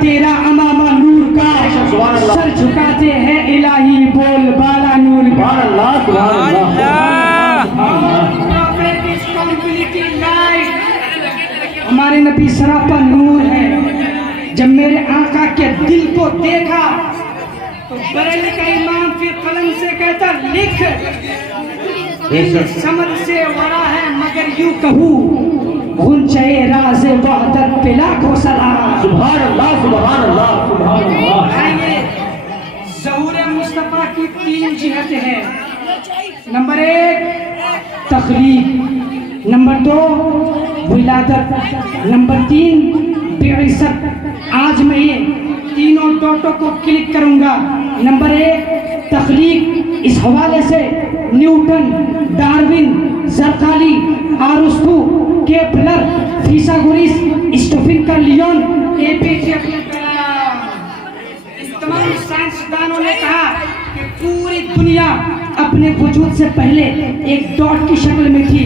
तेरा अमामा नूर का, सर झुकाते हैं इलाही बोल बाला नूर का। हमारे नबी सरापा नूर है। जब मेरे आका के दिल को देखा तो बरेली का इमाम फिर कलम से कहता लिख, समझ से वरा है मगर यूं कहूँ गुंचे राज़े वहदत पे लाखों सलाम। सुभान अल्लाह, सुभान अल्लाह, सुभान अल्लाह। आइए, ज़हूर मुस्तफ़ा की 3 जिहत है। नंबर 1 तखलीक, नंबर 2 विलादत, नंबर 3 बेइज्जत। आज मैं ये तीनों डॉटों को क्लिक करूंगा। नंबर 1 तखलीक, इस हवाले से न्यूटन, डार्विन, ज़रकाली, अरस्तु, केपलर, फिसागोरस, स्टीफन का लियोन, एपीजे अब्दुल कलाम, इस तमाम साइंसदानों ने कहा कि पूरी दुनिया अपने वजूद से पहले एक डॉट की शक्ल में थी।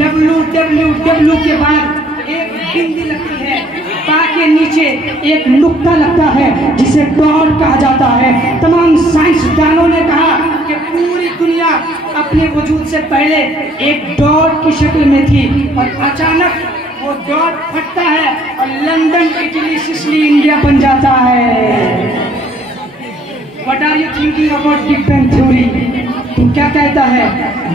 WWW के बाद एक बिंदी लगती है, पा के नीचे एक नुक्ता लगता है जिसे डॉट कहा जाता है। तमाम साइंसदानों ने कहा कि पूरी दुनिया अपने वजूद से पहले एक डॉट की शक्ल में थी और अचानक वो डॉट फटता है और लंदन, इटली, सिसिली, इंडिया बन जाता है। What are you thinking about Big Bang Theory? तू क्या कहता है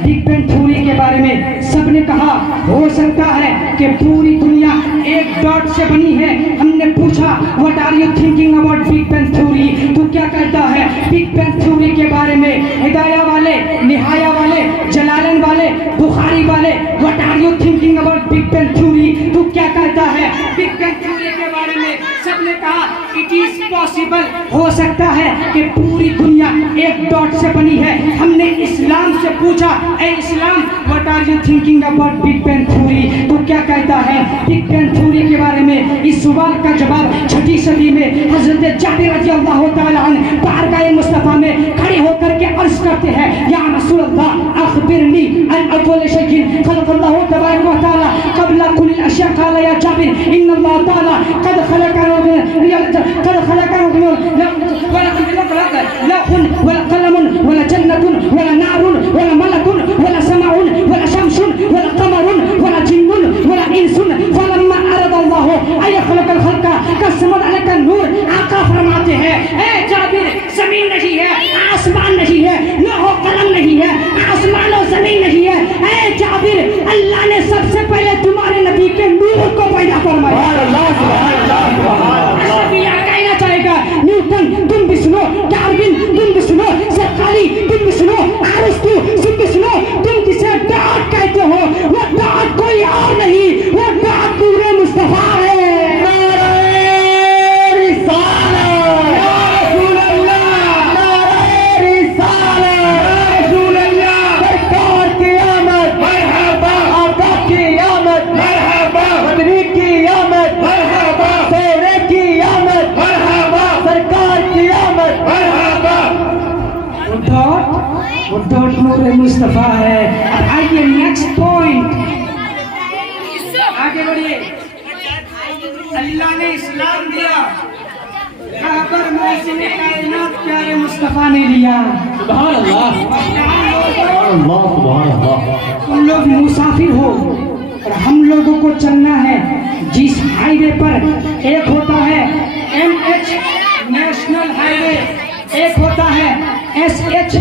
बिग बैंग थ्योरी के बारे में? सबने कहा हो सकता है कि पूरी दुनिया एक डॉट से बनी है। हमने पूछा what are you thinking about big bang theory? तू क्या कहता है बिग बैंग थ्योरी के बारे में? हिदाया वाले, निहाया वाले, जलालन वाले, बुखारी वाले, what are you thinking about big bang theory? तू क्या कहता है बिग बैंग थ्योरी के बारे में? सबने कहा इट इज पॉसिबल, हो सकता है कि पूरी दुनिया एक डॉट से बनी है। हमने इस्लाम से पूछा ए इस्लाम what are you thinking about big bang theory? तो क्या कहता है बिग बैंग थ्योरी के बारे में? इस सवाल का जवाब 6वीं सदी में हजरत जाबिर रज़ियल्लाहु तआला अन्हु बारगाह मुस्तफा में खड़े होकर के अर्ज करते हैं या रसूल अल्लाह अखबिरनी अन अव्वल शैइन खलक़ल्लाहु तबारक व तआला क़ब्ल कुल्ल अशिया क़ाल या जाबिर इन्नल्लाह तआला क़द खलक़ना लखुन वला कलमुन वला जन्नतुन वला नारुन वला मलकुन वला समाउन वला शमसुन वला कमरुन वला जिन्नुन वला इंसुन फलम्मा अरदल्लाहु अय खलक़ल खल्क़ा कसमत अलका नूर। आका फरमाते हैं ए जाबिर, जमीन नहीं है, आसमान नहीं है, लौह कलम नहीं है, आसमान और जमीन नहीं है। ए जाबिर, अल्लाह ने सबसे पहले तुम्हारे नबी के नूर को पैदा फरमाया। कहना चाहेगा न्यूटन तुम भी सुनो, डार्विन तुम भी सुनो, ज़रकाली तुम भी सुनो, अरस्तु तुम भी सुनो। तुम जिसे डॉट कहते हो वो डॉट कोई और नहीं, वो डॉट पूरे मुस्तफा है। मुस्तफा है। अब आइए नेक्स्ट पॉइंट, आगे बढ़िए। अल्लाह ने इस्लाम दिया, खबर मौसम कायनात प्यारे मुस्तफा ने लिया। सुभान अल्लाह, सुभान अल्लाह। तुम लोग मुसाफिर हो और हम लोगों को चलना है जिस हाईवे पर, एक होता है NH नेशनल हाईवे, एक होता है SH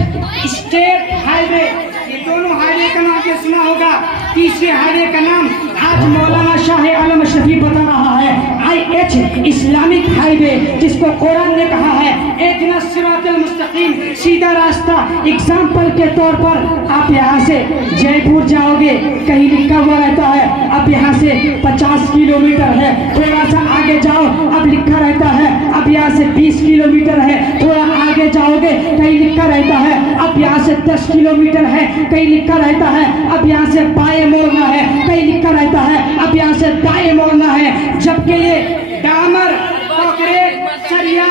स्टेट हाईवे। ये दोनों हाईवे का नाम आपने सुना होगा। तीसरे हाईवे का नाम आज मौलाना शाह आलम शफी बता रहा है, IH इस्लामिक हाईवे, जिसको कुरान ने कहा है इहदिना सिरातल मुस्तकीम, सीधा रास्ता। एग्जाम्पल के तौर पर आप यहाँ से जयपुर जाओगे, कहीं लिखा हुआ रहता है अब यहाँ से 50 किलोमीटर है, थोड़ा सा आगे जाओ अब लिखा रहता है अब यहाँ से 20 किलोमीटर है, थोड़ा आगे जाओगे कहीं लिखा रहता है अब यहाँ से 10 किलोमीटर है, कहीं लिखा रहता है अब यहाँ से बाएं मोड़ना है, कहीं लिखा रहता है अब यहाँ से दाएं मोड़ना है। जबकि ये डामर, कंक्रीट, सरिया,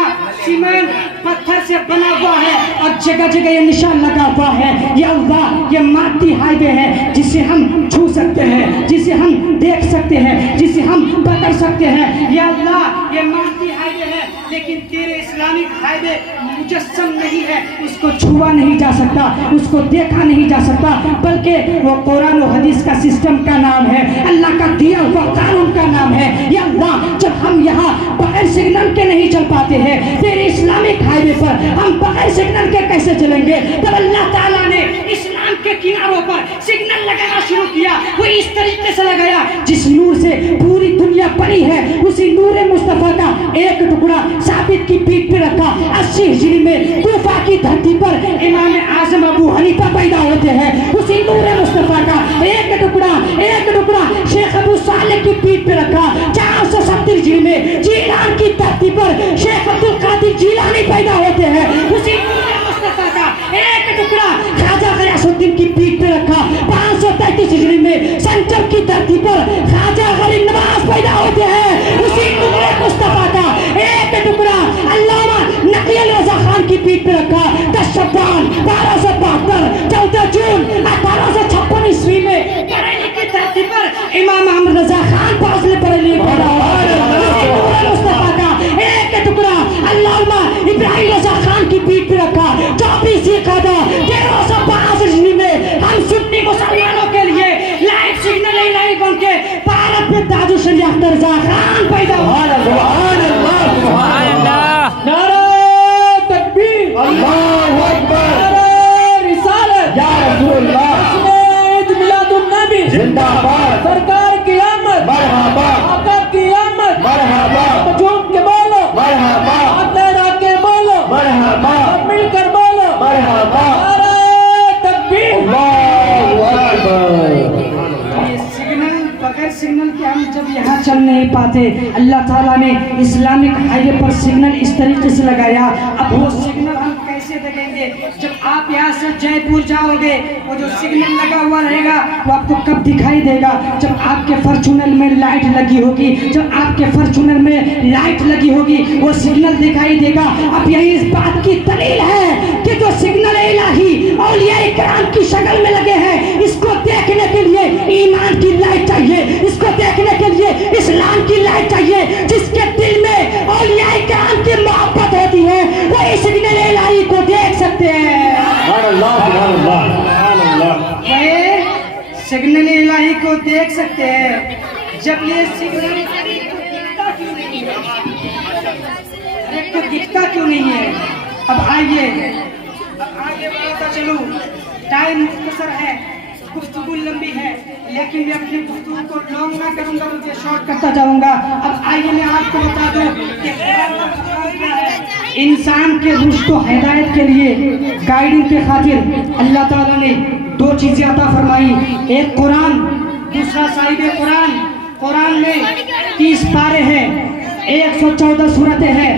सीमेंट, पत्थर से बना हुआ है और जगह जगह ये निशान लगा हुआ है। ये अल्लाह, ये माटी हाईवे है जिसे हम छू सकते हैं, जिसे हम देख सकते हैं, जिसे हम पकड़ सकते हैं। ये अल्लाह, ये माटी हाईवे है लेकिन तेरे इस्लामिक हाईवे मुजस्सम नहीं है, उसको छुआ नहीं जा सकता, उसको देखा नहीं जा सकता, बल्कि वो कुरान और हदीस का सिस्टम का नाम है, अल्लाह का दिया हुआ कानून का नाम है। या अल्लाह, जब हम यहाँ बगैर सिग्नल के नहीं चल पाते हैं, तेरे इस्लामिक हाईवे पर हम बगैर सिग्नल के कैसे चलेंगे? तब अल्लाह ताला ने इस्लाम के किनारों पर सिग्नल लगाना शुरू किया। वो इस तरीके से लगाया जिस नूर से पूरी दुनिया बनी है, उसी नूर मुस्तफा का एक टुकड़ा साबित की पीठ पे रखा। 80 हिजरी में कूफा की धरती पर इमाम आजम अबू हनीफा पैदा होते हैं। उसी नूर मुस्तफा का एक टुकड़ा शेख अबू सालेह की पीठ पे रखा। 470 हिजरी में जीलान की धरती पर शेख अब्दुल कादिर जीलानी पैदा होते हैं। उसी नूर मुस्तफा का एक टुकड़ा ख्वाजा गयासुद्दीन की पीठ पे रखा। 533 हिजरी में संजम की धरती पर ख्वाजा गरीब नवाज पैदा होते हैं। उसी नूर मुस्तफा का एक टुकड़ा अल्लामा नकी रजा खान की पीठ पे रखा। 10 शब्बान 1272, 14 जून 1856 ईस्वी में बरेली की धरती पर इमाम अहमद रजा खान फाजिल बरेली पैदा हुए। उसी नूर मुस्तफा का एक टुकड़ा अल्लामा इब्राहिम रजा खान की पीठ पे रखा। 24 ज़िलक़ादा 1352 ईस्वी में हम सुन्नी मुसलमानों के लिए लाइफ सिग्नल इलाही बन के भारत में ताजु शरीफ अख्तर रजा खान पैदा हुआ। सुभान अल्लाह, सुभान अल्लाह। नारा तकबीर, अल्लाहु अकबर, नारा रिसालत, या रसूलुल्लाह, ईद मिलादुन नबी जिंदाबाद, सरकार की आमद मरहबा, आका की आमद मरहबा, तो झूम के बोलो मरहबा, हाथ लहरा के बोलो मरहबा, सब मिलकर बोलो मरहबा, नारा तकबीर, अल्लाहु अकबर। ये सिग्नल, बगैर सिग्नल के हम जब यहाँ चल नहीं पाते, अल्लाह ताला ने इस्लामिक हाईवे पर सिग्नल इस तरीके से लगाया। अब वो सिग्नल हम कैसे देखेंगे? जब आप यहाँ से जयपुर जाओगे, वो जो सिग्नल लगा हुआ रहेगा वो आपको कब दिखाई देगा? जब आपके फॉर्च्यूनर में लाइट लगी होगी, जब आपके फॉर्च्यूनर में लाइट लगी होगी वो सिग्नल दिखाई देगा। अब यही इस बात की दलील है कि जो सिग्नल इलाही औलिया इकराम की शक्ल में लगे हैं, इसको देखने के लिए ईमान की लाइट चाहिए, इसको देखने के लिए इस्लाम की लाइट चाहिए। जिसके दिल में औलिया इकराम की मोहब्बत होती है वो इस सिग्नल इलाही को देख सकते हैं। सुभान अल्लाह, सुभान अल्लाह, सुभान अल्लाह। वे सिग्नल इलाही को देख सकते हैं। जब ये सिग्नल को दिखता क्यों नहीं है? अब आइए बढ़ता चलूं, टाइम मुख्तसर है, गुफ्तगू लंबी है, लेकिन मैं अपनी गुफ्तगू को लॉन्ग ना करूंगा, मुझे शॉर्ट करता जाऊंगा। अब आइए मैं आपको बता दूं कि क्या है। इंसान के रुश्द और हिदायत के लिए गाइडिंग के खातिर अल्लाह ताला ने 2 चीजें अता फरमाई, एक कुरान, दूसरा साहिब कुरान। कुरान में 30 पारे हैं, 114 सूरतें हैं,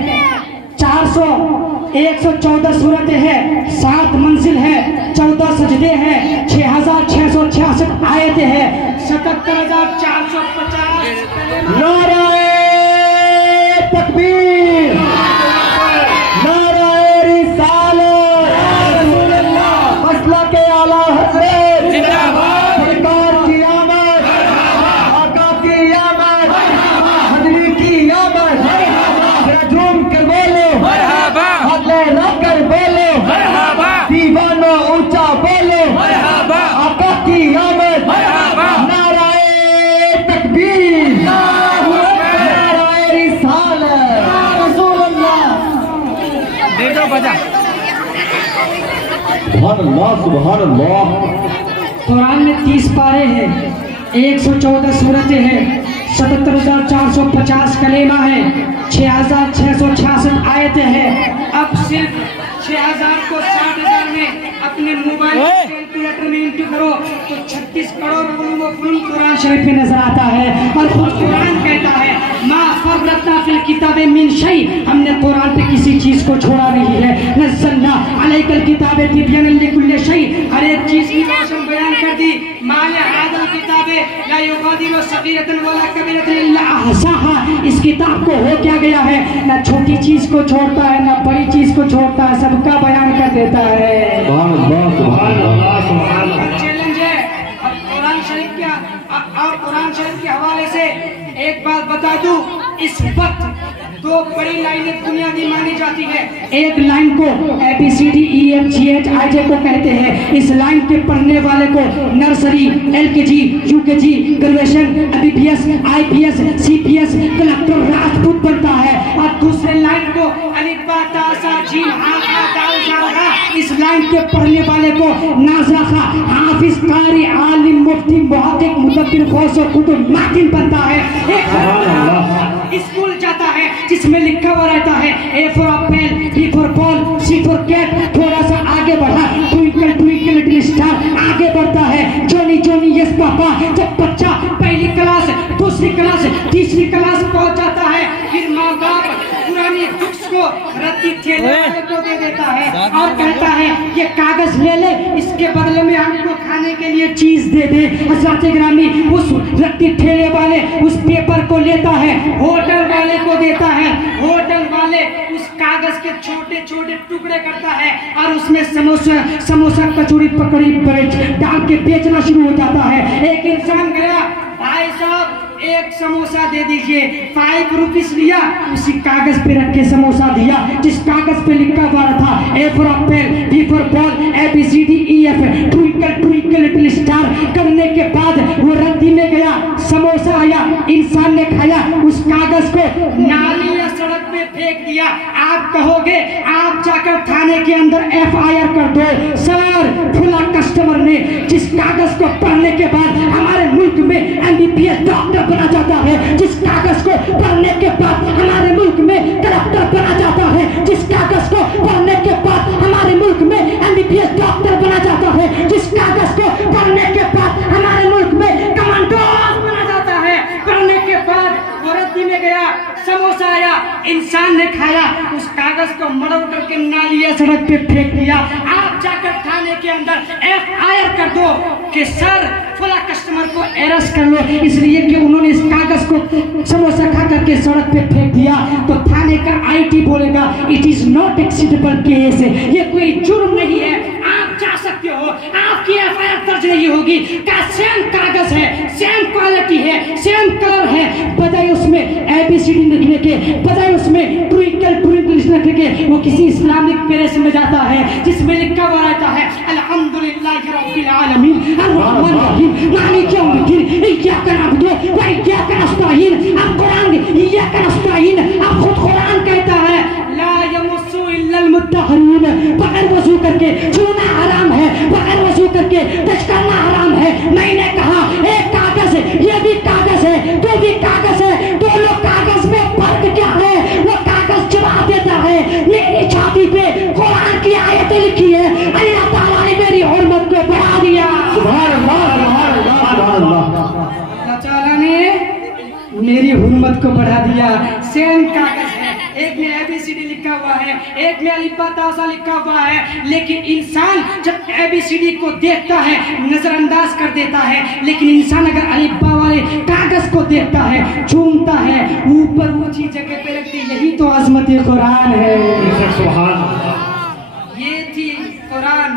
114 सूरतें हैं, 7 मंजिल है, 14 सजदे हैं, 6666 आयतें हैं, 77,450 नाराए तकबीर, नाराए रिसालत, मसला के आला हज़रत जिंदाबाद, सरकार की आमद, आका की आमद, हज़रत की आमद, जरा झूम के बोलो मरहबा, हाथ रख कर बोलो मरहबा, दीवाना ऊंचा बोलो मरहबा, आका की आमद मरहबा, नाराए तकबीर, नाराए रिसालत, या रसूलुल्लाह। सुभान अल्लाह, सुभान अल्लाह। कुरान में 30 पारे हैं, 114 सूरतें हैं, 77,450 कलेमा है, 6666 आयतें हैं। अब सिर्फ 6000 को 60,000 में अपने मोबाइल कैलकुलेटर में इंटू करो तो 36 करोड़ उलूम कुरान शरीफ में नजर आता है। और खुद कुरान कहता है मा फर्रतना फिल किताबे मिन शै, हमने कुरान पे किसी चीज को छोड़ा नहीं है। नज़्ज़लना अलैकल किताबे तिब्यानन लिकुल्लि शै, हर एक चीज की रोशन बयान कर दी। माले हादल किताबे ला युगादिरु सगीरतन वला कबीरतन इल्ला अहसाहा, इस किताब को हो क्या गया है, ना छोटी चीज को छोड़ता है ना बड़ी चीज को छोड़ता है, सबका बयान कर देता है। सुभान अल्लाह, सुभान अल्लाह, सुभान अल्लाह। चैलेंज है। अब कुरान शरीफ के और कुरान शरीफ के हवाले से एक बात बता दूं, इस वक्त दो बड़ी लाइनें बुनियादी मानी जाती है। एक लाइन को ABCDEFGHIJ को कहते हैं। इस लाइन के पढ़ने वाले को nursery, LKG, UKG, graduation, MBBS, IPS, CPS, collector, Rajput बनता है। और दूसरे लाइन को अलिफ बा ता सा जीम हा खा दाल जा हा, इस लाइन के पढ़ने वाले को नाज़ाखा, हाफिज, कारी, आलिम, मुफ्ती, मुहक्किक, मुदब्बिर, गौस और कुतुब माकिन बनता है। एक स्कूल जाता है जिसमें लिखा हुआ रहता है A for apple, B for ball, C for cat, थोड़ा सा आगे बढ़ा, ट्विंकल ट्विंकल लिटिल स्टार, आगे बढ़ता है जॉनी जॉनी यस पापा। जब बच्चा पहली क्लास, दूसरी क्लास, तीसरी क्लास पहुंच जाता है, फिर माँ बाप पुरानी बुक्स को रद्दी ठेले वाले को दे देता है और कहता है ये कागज ले ले, इसके बदले में हमको खाने के लिए चीज दे दे। हज़रत ग्रामी उस रद्दी ठेले वाले उस पेपर को लेता है, होटल वाले को देता है, होटल वाले उस कागज के छोटे छोटे टुकड़े करता है और उसमें समोसा कचौड़ी पकड़ी डाल के बेचना शुरू हो जाता है। एक इंसान गया, भाई साहब एक समोसा दे दीजिए, 5 रुपीस लिया, उसी कागज पे रख के समोसा दिया जिस कागज पे लिखा हुआ था A for apple, B for ball, ABCDEF, twinkle twinkle little star. करने के बाद वो रद्दी में गया, समोसा आया, इंसान ने खाया, उस कागज को नाली या सड़क पे फेंक दिया। आप कहोगे, आप जाकर थाने के अंदर FIR कर दो, सर फुला कस्टमर ने जिस कागज को पढ़ने के बाद हमारे मुल्क में MBBS डॉक्टर बना जाता है, जिस कागज को पढ़ने के बाद हमारे मुल्क में कलेक्टर बना जाता है, जिस कागज को पढ़ने के बाद हमारे मुल्क में MBBS डॉक्टर बना जाता है, जिस कागज को पढ़ने के बाद हमारे मुल्क में कमांडोज बना जाता है। पढ़ने के बाद वो रद्दी में गया, समोसा आया, इंसान ने खाया, उस कागज को मड़ो करके नाली या सड़क पे फेंक दिया। आप जाकर थाने के अंदर FIR कर दो कि सर फला कस्टमर को अरेस्ट कर लो, इसलिए कि उन्होंने इस कागज को समोसा खा करके सड़क पे फेंक दिया। तो थाने का IT बोलेगा it is not acceptable case, ये कोई जुर्म नहीं है, आप जा सकते हो, आपकी FIR दर्ज नहीं होगी। का सेम कागज है, सेम क्वालिटी है, सेम कलर है, बजाय उसमें ABCD लिखने के, बजाय उसमें ट्विंकल ट्विंकल लिखने के, वो किसी इस्लामिक प्रेस में जाता है जिसमें लिखा हुआ रहता है अल्हम्दुलिल्लाहि रब्बिल आलमीन अर्रहमानिर रहीम मालिक यौमिद्दीन इय्याका नअबुदु व इय्याका नस्तईन। अब कुरान इय्याका नस्तईन, अब खुद कुरान कहता है ला यमस्सु इल्लल मुत्तहरीन, बगैर वजू करके छूना हराम है, बगैर वजू करके टच करना हराम है। मैंने कहा एक कागज है, ये भी कागज है, तो भी कागज है, दोनों कागज में फर्क क्या है? वो कागज जवाब देता है, मेरी छाती पे कुरान की आयतें लिखी है, अल्लाह ताला ने मेरी हुर्मत को बढ़ा दिया। सुभान अल्लाह, सुभान अल्लाह, सुभान अल्लाह। अल्लाह ताला ने मेरी हुर्मत को बढ़ा दिया। सेम कागज है, एक में ABCD लिखा हुआ है, एक में अलिफ बा ता सा लिखा हुआ है, लेकिन इंसान जब ABCD को देखता है नजरअंदाज कर देता है, लेकिन इंसान अगर अलिफ बा वाले कागज को देखता है, चूमता है, ऊपर ऊंची जगह पे रखती, यही तो अजमत कुरान है। सुभान अल्लाह। ये थी कुरान।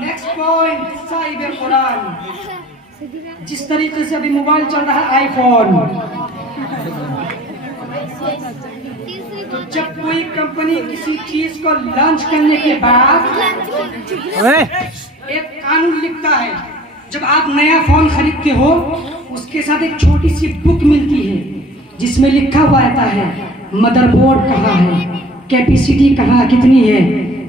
नेक्स्ट पॉइंट, साहिब कुरान। जिस तरीके से अभी मोबाइल चल रहा है आईफोन, तो जब कोई कंपनी किसी चीज को लॉन्च करने के बाद एक कानून लिखता है, जब आप नया फोन खरीदते हो उसके साथ एक छोटी सी बुक मिलती है जिसमें लिखा हुआ रहता है मदरबोर्ड कहाँ है, कैपेसिटी कहाँ कितनी है,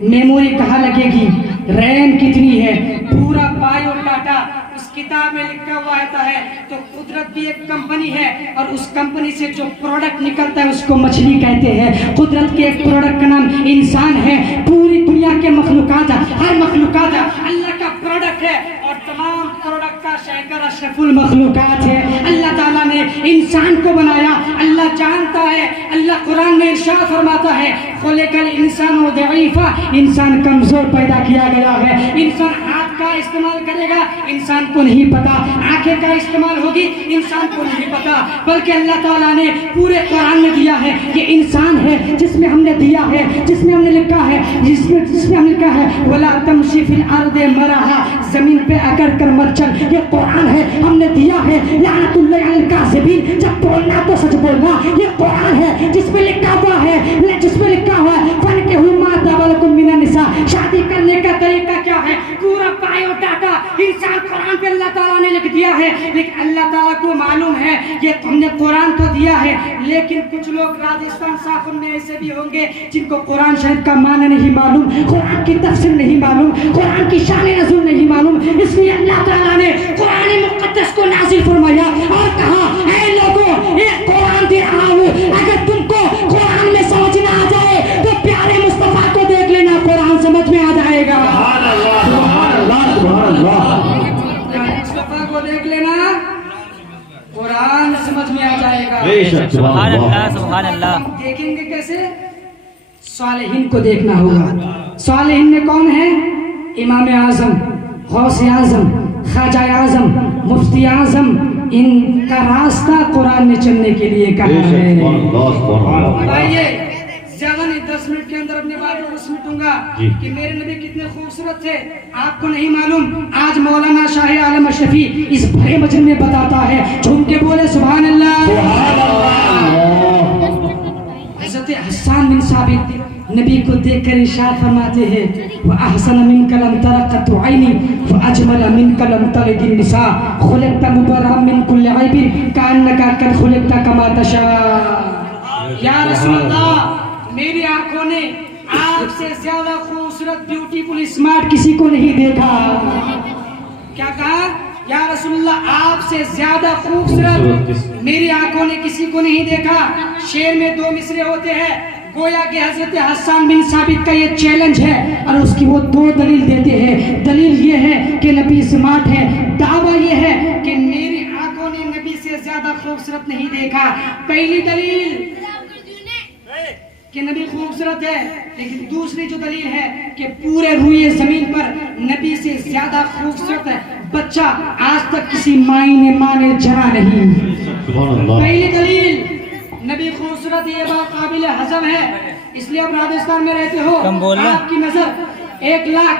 मेमोरी कहाँ लगेगी, रैम कितनी है, पूरा बायोडाटा उस किताब में लिखा हुआ रहता है। तो कुदरत भी एक कंपनी है और उस कंपनी से जो प्रोडक्ट निकलता है उसको मछली कहते हैं। कुदरत के एक प्रोडक्ट का नाम इंसान है। पूरी दुनिया के मखलूकात, हर मखलूकात अल्लाह का प्रोडक्ट है और तमाम प्रोडक्ट का शहकर अशरफुल मखलूकात है। अल्लाह ताला ने इंसान को बनाया, अल्लाह जानता है। अल्लाह कुरान में इरशाद फरमाता है खुलिकल इंसानु दईफा, इंसान कमजोर पैदा किया गया है। इंसान हाथ का इस्तेमाल करेगा इंसान को नहीं पता, आंखें का इस्तेमाल होगी इंसान को नहीं पता, बल्कि अल्लाह ताला ने पूरे कुरान में दिया है कि इंसान है जिसमें हमने दिया है, जिसमें हमने लिखा है, जिसमें हमने लिखा है वला तमशी फिल अर्दे मरहा, जमीन पे अकड़ कर मत चल। ये कुरान है, हमने दिया है। लानतुल्लाह अलल काज़िबीन, जब बोलना तो सच बोलना। ये कुरान है जिसमें लिखा हुआ है, जिसमें लिखा हुआ है फनकिहुमा तबलकुम मिनन निसा, शादी करने का तरीका क्या है, पूरा बायोडाटा इंसान कुरान पे अल्लाह ताला ने लिख दिया है। लेकिन अल्लाह ताला को मालूम है ये हमने कुरान तो दिया है, लेकिन कुछ लोग राजस्थान साफर में ऐसे भी होंगे जिनको कुरान शरीफ का माना नहीं मालूम, कुरान की तफसीर नहीं मालूम, कुरान की शान नज़ुल नहीं मालूम। इसलिए अल्लाह ताला ने कुरान मुक़द्दस को नाज़िल फरमाया और कहा ऐ लोगों ये कुरान दे रहा हूँ, अगर तुमको कुरान में समझ ना आ जाए तो प्यारे मुस्तफा को देख लेना, कुरान समझ में आ जाएगा। मुस्तफा को देख लेना, कुरान समझ में आ जाएगा। सुभान अल्लाह, सुभान अल्लाह। देखेंगे कैसे? सालेहीन को देखना होगा। सालेहीन में कौन है? इमाम आजम, गौसे आजम, ख्वाजा आजम, मुफ्ती आजम, इनका रास्ता कुरान में चलने के लिए कहा है। आइए ज्यादा नहीं, 10 मिनट के अंदर अपनी बात को समेटूंगा कि मेरे नबी कितने खूबसूरत थे आपको नहीं मालूम। आज मौलाना शाह आलम अशरफी इस भरे मजलिस में बताता है, झूम के बोले सुभान अल्लाह। हज़रत हसन बिन साबित नबी को देखकर इरशाद फरमाते हैं व अहसन मिन कलम तरक़त ऐनी व अजमल मिन कलम तलक़िन निसा खुलिक़त मुबर्रअन मिन कुल्लि ऐबिन कअन्नका क़द खुलिक़त कमा तशा। या रसूल अल्लाह, मेरी आंखों ने आपसे ज्यादा खूबसूरत, ब्यूटीफुल, स्मार्ट किसी को नहीं देखा। क्या कहा? या रसूलुल्लाह, आपसे ज्यादा खूबसूरत मेरी आंखों ने किसी को नहीं देखा। शेर में 2 मिसरे होते हैं, गोया कि हजरत हसन बिन साबित का ये चैलेंज है और उसकी वो 2 दलील देते हैं। दलील ये है कि नबी स्मार्ट है, दावा ये है कि मेरी आंखों ने नबी से ज्यादा खूबसूरत नहीं देखा। पहली दलील कि नबी खूबसूरत है, लेकिन दूसरी जो दलील है कि पूरे रूए जमीन पर नबी से ज्यादा खूबसूरत बच्चा आज तक किसी माँ ने जना नहीं। पहली दलील नबी खूबसूरत, ये बात काबिल हजम है। इसलिए आप राजस्थान में रहते हो, आपकी नजर 1 लाख,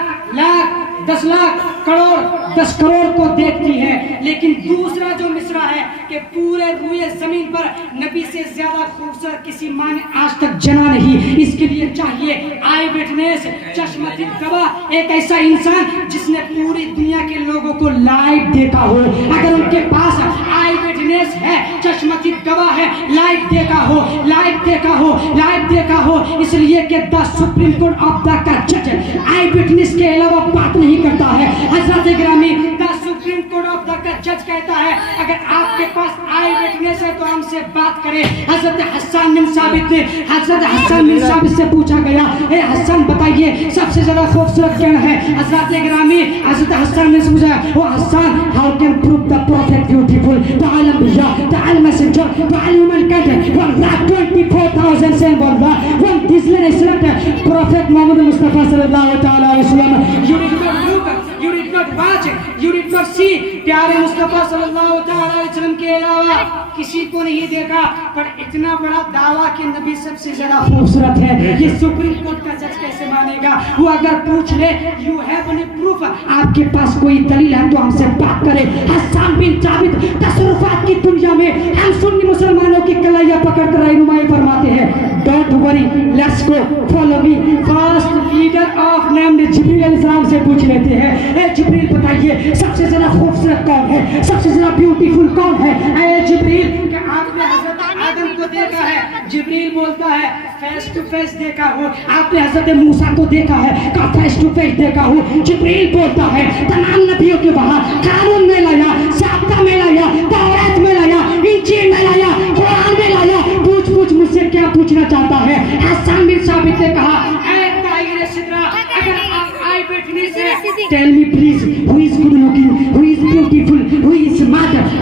10 लाख, करोड़, 10 करोड़ को देखती है। लेकिन दूसरा जो मिसरा है कि पूरे रूए जमीन पर नबी से ज्यादा खूबसूरत किसी माँ ने आज तक जना नहीं। इसके लिए चाहिए आई विटनेस, चश्मदीद गवाह, एक ऐसा इंसान जिसने पूरी दुनिया के लोगों को लाइव देखा हो। अगर उनके पास आई विटनेस है, चश्मदीद गवाह है, लाइव देखा हो, लाइव देखा हो, लाइव देखा हो, इसलिए कि the supreme court of the का जज आई विटनेस के अलावा बात नहीं करता है। हजरत गिरामी, the supreme court of the का जज कहता है अगर आपके पास आई विटनेस है तो हमसे बात करें। हजरत हसन बिन साबित ने, हजरत हसन बिन साबित से पूछा गया, ए हसन बताइए सबसे ज्यादा खूबसूरत क्या है? हजरत गिरामी हजरत हसन ने पूछा, ओ हसन, how can prove the prophet beautiful, the आलम बिया, the all messenger, the human kind, one lakh 24,000 से बोलवा वन दिसले सेलेक्ट प्रॉफिट मोहम्मद मुस्तफा सल्लल्लाहु अलैहि वसल्लम। You did not look, you did not watch, you did not see, प्यारे मुस्तफा सल्लल्लाहु अलैहि वसल्लम के अलावा किसी को नहीं देखा। पर इतना बड़ा दावा कि नबी सबसे ज्यादा खूबसूरत है, ये सुप्रीम कोर्ट का जज कैसे मानेगा? वो अगर पूछ ले यू हैव एनी प्रूफ, आपके पास कोई दलील है तो हमसे बात करें। हसन बिन साबित तसर्रुफात की दुनिया में हम सुन्नी मुसलमानों की कलाइयां पकड़कर रहनुमाई फरमाते हैं। Don't worry, let's go, follow me. First leader of name जिब्रील अलैहिस्सलाम से पूछ लेते हैं, ए जिब्रील बताइए सबसे ज्यादा खूबसूरत कौन है, सबसे ज्यादा ब्यूटीफुल कौन है? ए जिब्रील, क्या आपने हजरत आदम को देखा है? जिब्रील बोलता है फेस टू फेस देखा हो। आपने हजरत मूसा को देखा है? का फेस टू फेस देखा हो। जिब्रील बोलता है तमाम नबियों के वहां कानून में लाया, ज़ाब्ता में लाया, तौरात में लाया, इंजील में लाया, कुरान में लाया, पूछ मुझसे क्या पूछना चाहता है? हसन बिन साबित ने कहा, ऐ ताहिर सिदरा, अगर आप आई विटनेस है, tell me please who is good looking, who is beautiful, who is smart,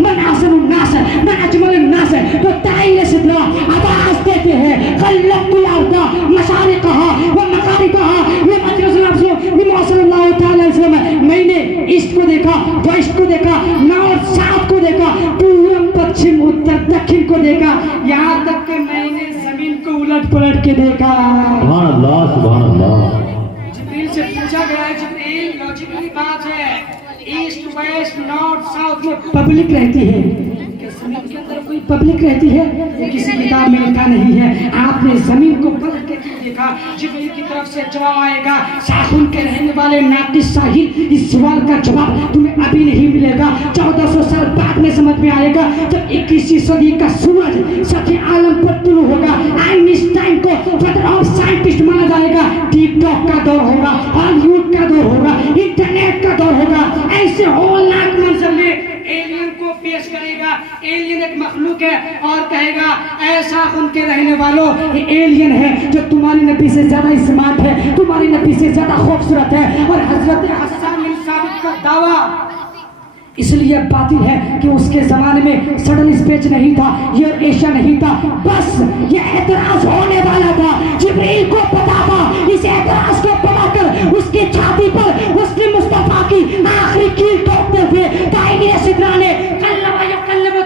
मन अहसनुन नास, मन अजमलुन नास। तो ताहिर सिदरा आवाज देते हैं, खल्लतुल अर्दा मशारिकहा व मगारिबहा व मजलिस नफ्सु ईस्ट को देखा, वेस्ट को देखा, नॉर्थ साउथ को देखा, पूर्व पश्चिम उत्तर दक्षिण को देखा, यहाँ तक कि मैंने जमीन को उलट पलट के देखा। सुभान अल्लाह, सुभान अल्लाह। जिब्रील से पूछा गया है, जिब्रील लॉजिकली बात है, ईस्ट वेस्ट नॉर्थ साउथ में पब्लिक रहती है, क्या जमीन के अंदर कोई पब्लिक रहती है? ये किसी किताब में लिखा नहीं है। आपने जमीन को पलट के क्यों देखा? जिब्रील की तरफ से जवाब आएगा, साखुन के रहने वाले नाकिस साहिल, इस सवाल का जवाब तुम्हें अभी नहीं मिलेगा, 1400 साल बाद में समझ में आएगा, जब 21वीं सदी का सूरज सभी आलम पर तुलू होगा। आइंस्टाइन को फादर ऑफ साइंटिस्ट माना जाएगा। टिकटॉक का दौर होगा, हॉलीवुड का दौर होगा, इंटरनेट का दौर होगा। ऐसे होलनाक मंजर में एलियन को पेश करेगा। एलियन एक मखलूक है और कहेगा, ऐसा उनके रहने वालों, ये एलियन है जो तुम्हारी नबी से ज्यादा स्मार्ट है, तुम्हारी नबी से ज्यादा खूबसूरत है। और हजरत हसन बिन साबित का दावा इसलिए बातिल है कि उसके जमाने में सडन स्पेच नहीं था, ये एशिया नहीं था, बस ये एतराज होने वाला था। जिब्रील को पता था, इस एतराज को पढ़ाकर उसकी छाती पर मुस्लिम मुस्तफा की आखिरी कील ठोकते हुए दाइनी सिदरा ने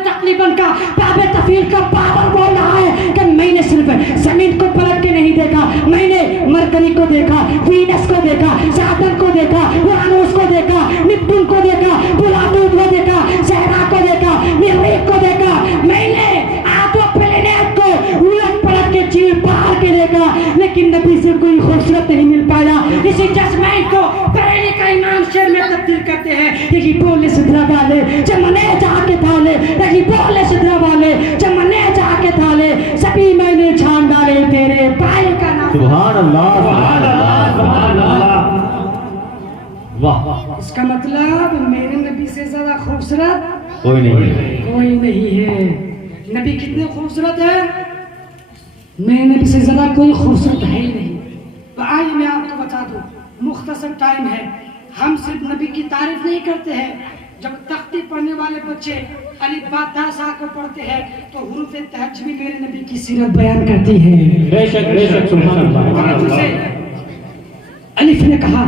तकलीबन का बाबे तफील का पावर बोल रहा है कि मैंने सिर्फ जमीन को पलट के नहीं देखा, मैंने मरकरी को देखा, वीनस को देखा, सातन को देखा, उरानस को देखा, निप्टून को देखा, प्लूटो को देखा, सहरा को देखा, मरीख को देखा। मैंने आठों प्लेनेट को उलट पलट के चीर पार के देखा, लेकिन नबी से कोई खूबसूरत नहीं मिल पाया। इसी जज्मेंट को बरेली का इमाम शेर में तब्दील करते हैं, यही बोले सिदरा वाले जमने जाके थाले, यही बोले सिदरा वाले जमने जाके थाले, सभी मैंने छान डाले तेरे पाए का नाम। सुभान अल्लाह, सुभान अल्लाह, सुभान अल्लाह। वाह, इसका मतलब मेरे नबी से ज्यादा खूबसूरत कोई नहीं है, कोई नहीं है। नबी कितने खूबसूरत है? मेरे नबी से ज्यादा कोई खूबसूरत है ही नहीं। तो आइए मैं आपको बता दूं, मुख्तसर टाइम है, हम सिर्फ नबी की तारीफ नहीं करते हैं। जब तख्ती पढ़ने वाले बच्चे अलिफ बा ता सा को पढ़ते हैं तो हुरूफ तहज्जुद भी मेरे नबी की सीरत बयान करती है। बेशक, सुभान अल्लाह। अलिफ ने कहा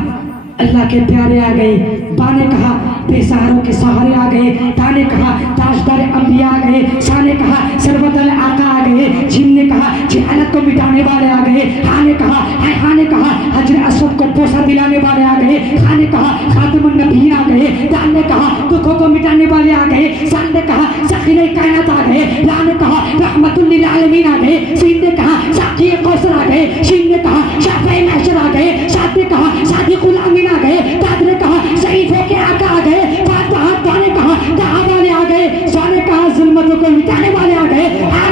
अल्लाह के प्यारे आ गए, बा ने कहा बेसहारों के सहारे आ गए, ता ने कहा ताजदार अंबिया आ गए, सा ने कहा सरवतल आका आ गए, जिम ने कहा जहालत को मिटाने वाले आ गए, हा ने कहा हजर असवद को पोसा दिलाने वाले आ गए, खा ने कहा खातमुन नबीयीन आ गए, दाल ने कहा दुखों को मिटाने वाले आ गए, सान ने कहा सखीने कायनात आ गए, ला ने कहा रहमतुल लिल आलमीन आ गए, सीन ने कहा साकी कौसर आ गए, शीन ने कहा शाफे महशर आ गए, साद ने कहा सादिकुल अमीन आ गए, ताज ने कहा सईफों के आका आ गए, फातहा ने कहा दहा वाले आ गए, सा ने कहा जुल्मतों को मिटाने वाले आ गए, खा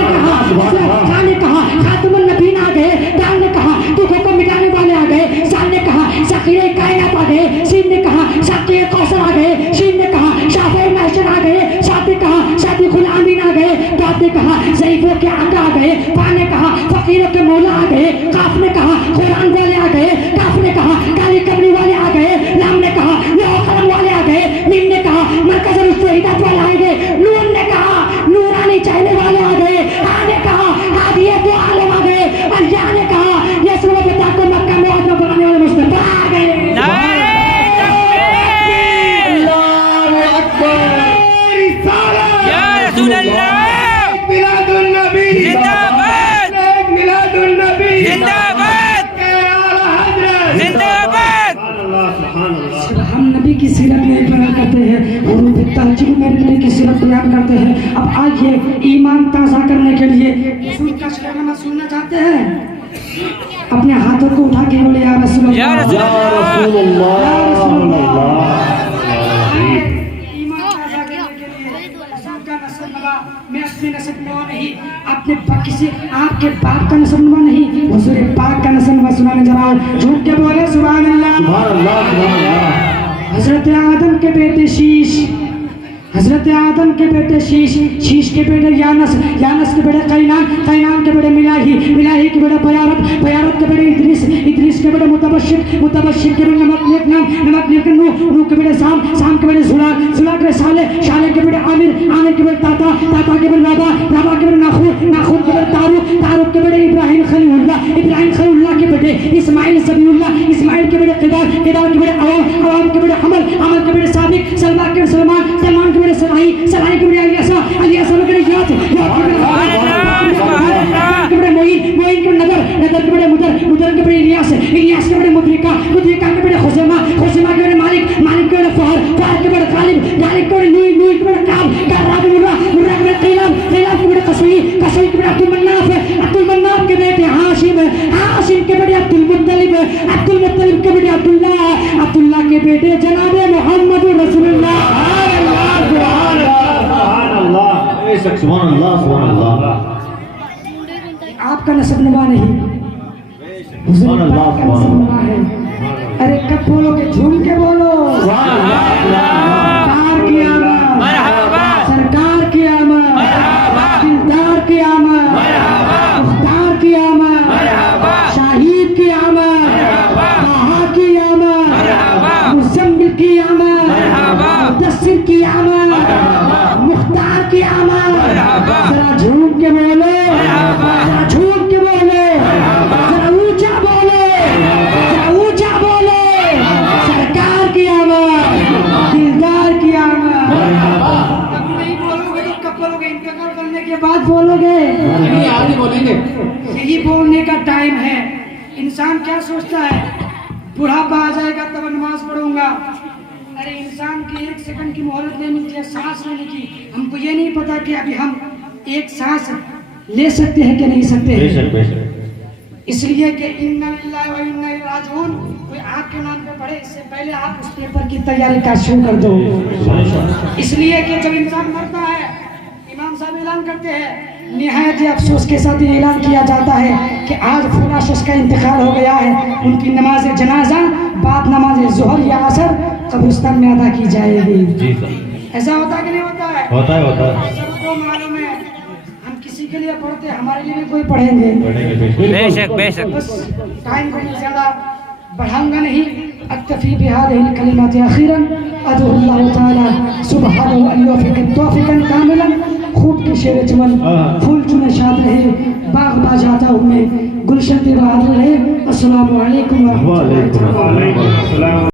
ने कहा खातमुन नबीयीन आ गए, दाल ने कहा दुखों को मिटाने वाले आ गए, सान ने कहा सखीने कायनात आ गए, सीन ने कहा साकी कौसर आ गए, शीन ने कहा शाफे महशर आ गए, साद ने कहा सादिकुल अमीन आ गए, ताज ने कहा सईफों के आका आ गए, फा ने कहा फकीरों के मौला आ गए, काफ ने कहा कुरान वाले आ गए, काफ ने कहा काली कमरी वाले आ गए, लाम ने कहा लौह कलम वाले आ गए, मीम ने कहा मरकज़ुल हिदायत वाले आ गए, नून ने कहा नूरानी चाहने वाले आ गए, आ ने कहा हादियत आलम आ गए, और या ने कहा यसरब बता को मक्का में आदम बनाने वाले मुस्तफा आ गए। अल्लाहु अकबर, या रसूल अल्लाह, मिलादुन नबी जिंदाबाद, मिलादुन नबी जिंदाबाद, जिंदाबाद। सिर्फ हम नबी की सीरत में बयान करते हैं, हुरूफ तहज्जुद मेरे नबी की सीरत बयान करते हैं। अब आइए ईमान ताज़ा करने के लिए रसूल का शेरनामा सुनना चाहते हैं? अपने हाथों को उठा के बोले या रसूल अल्लाह, या रसूल या रसूलुल्लाह, ईमान ताज़ा करने के लिए रसूल का नस्ल मैं अपने नस्ल में नहीं, अपने किसी आपके बाप का नस्ल नहीं, हुजूर पाक का नस्ल सुनाने जा रहा हूँ। झूठ के बोले सुभान अल्लाह। सुभान अल्लाह, सुभान अल्लाह। हजरत आदम के बेटे शीश, हजरत आदम के बेटे शीश, शीश के बेटे यानस, यानस के बेटे कैनान, कैनान के बेटे मिलाही, मिलाही के बेटे बयारत, बयारत के बेटे इद्रिस, इद्रिस के बेटे मुतबश्शिर, मुतबश्शिर के बेटे नमक नेकनाम, नमक नेकन नूह, नूह के बेटे साम, साम के बेटे जुलाल, जुलाल के बेटे साले, साले के बेटे आमिर, आमिर के बेटे ताता, ताता के बेटे राबा, राबा के बेटे नाखूर, नाखूर के बेटे तारुक, तारुक के बेटे इब्राहिम खलीलुल्लाह, इब्राहिम खलीलुल्लाह के बेटे इस्माइल ज़बीहुल्लाह, इस्माइल के बेटे क़िदा, ईमान ईमान के बड़े अवाम अवाम के बड़े अमल अमल के बड़े साबिक सलमान के बड़े सलमान सलमान के बड़े सलाही सलाही के बड़े अलियासा अलियासा के बड़े याद के बड़े मोइन मोइन के नदर नदर के बड़े मुदर मुदर के बड़े इलियास इलियास के बड़े मुद्रिका मुद्रिका के बड़े खुज़ैमा खुज़ैमा के बड़े मालिक मालिक के बड़े फहर फहर के बड़े गालिब गालिब के बड़े नूई नूई के बड़े काब काब राब मुर्रा मुर्रा के बड़े क़ीलाब क़ीलाब के बड़े कसवी कसवी के बड़े अब्दुल मन्नाफ के बेटे हाशिम हाशिम के बड़े अब्दुल मुत्तलिब के बड़े अब्दुल्ला के बेटे जनाबे मोहम्मद रसूलुल्लाह सुभान अल्लाह आपका नसब नुमा नहीं हुजूर पाक का नसब नुमा है। अरे कब बोलोगे झूम के बोलो सरकार की आमद सरकार की आमद दिलदार की आमद मुख्तार की आमद शाहीद की आमद ताहा की आमद मुज़म्मिल की आमद मुदस्सिर की आमद मुख्तार की आमद जरा झूम के बोलो जरा झूम के बोलो जरा ऊंचा बोलो जरा ऊंचा बोलो सरकार की आमद दिलदार की आमद अब नहीं बोलोगे तो कब बोलोगे इंतकाल करने के बाद बोलोगे नहीं आगे बोलेंगे यही बोलने का टाइम है। इंसान क्या सोचता है बुढ़ापा आ जाएगा तब नमाज पढ़ूंगा। अरे इंसान की एक सेकंड की मोहलत नहीं मिलती है सांस लेने की। हमको ये नहीं पता कि अभी हम एक सांस ले सकते हैं कि नहीं सकते। इसलिए कि इन्ना लिल्लाहि व इन्ना इलैहि राजिऊन कोई आपके नाम पे पढ़े इससे पहले आप उस पेपर की तैयारी का शुरू कर दो। इसलिए कि जब इंसान मरता है इमाम साहब ऐलान करते हैं निहायत ही अफसोस के साथ ये ऐलान किया जाता है कि आज फला शख्स का इंतकाल हो गया है। उनकी नमाज जनाजा बाद नमाज ज़ोहर या असर कब्रिस्तान में अदा की जाएगी। ऐसा होता है कि नहीं होता है? होता है सबको मालूम है। हम किसी के लिए पढ़ते हमारे लिए भी कोई पढ़ेंगे। बेशक बेशक बस टाइम को मैं ज़्यादा बढ़ाऊंगा नहीं। अक्तफी बिहादिहिल कलिमात अखीरन अदुल्लाह ताला सुब्हानहु अन युवफ़िक़ तौफ़ीक़न कामिलन। खूब के शेर चमन फूल चुने शाद रहे बाग बाजाता हूँ मैं गुलशन बहादुर रहे। अस्सलामु अलैकुम व रहमतुल्लाहि व बरकातुहू।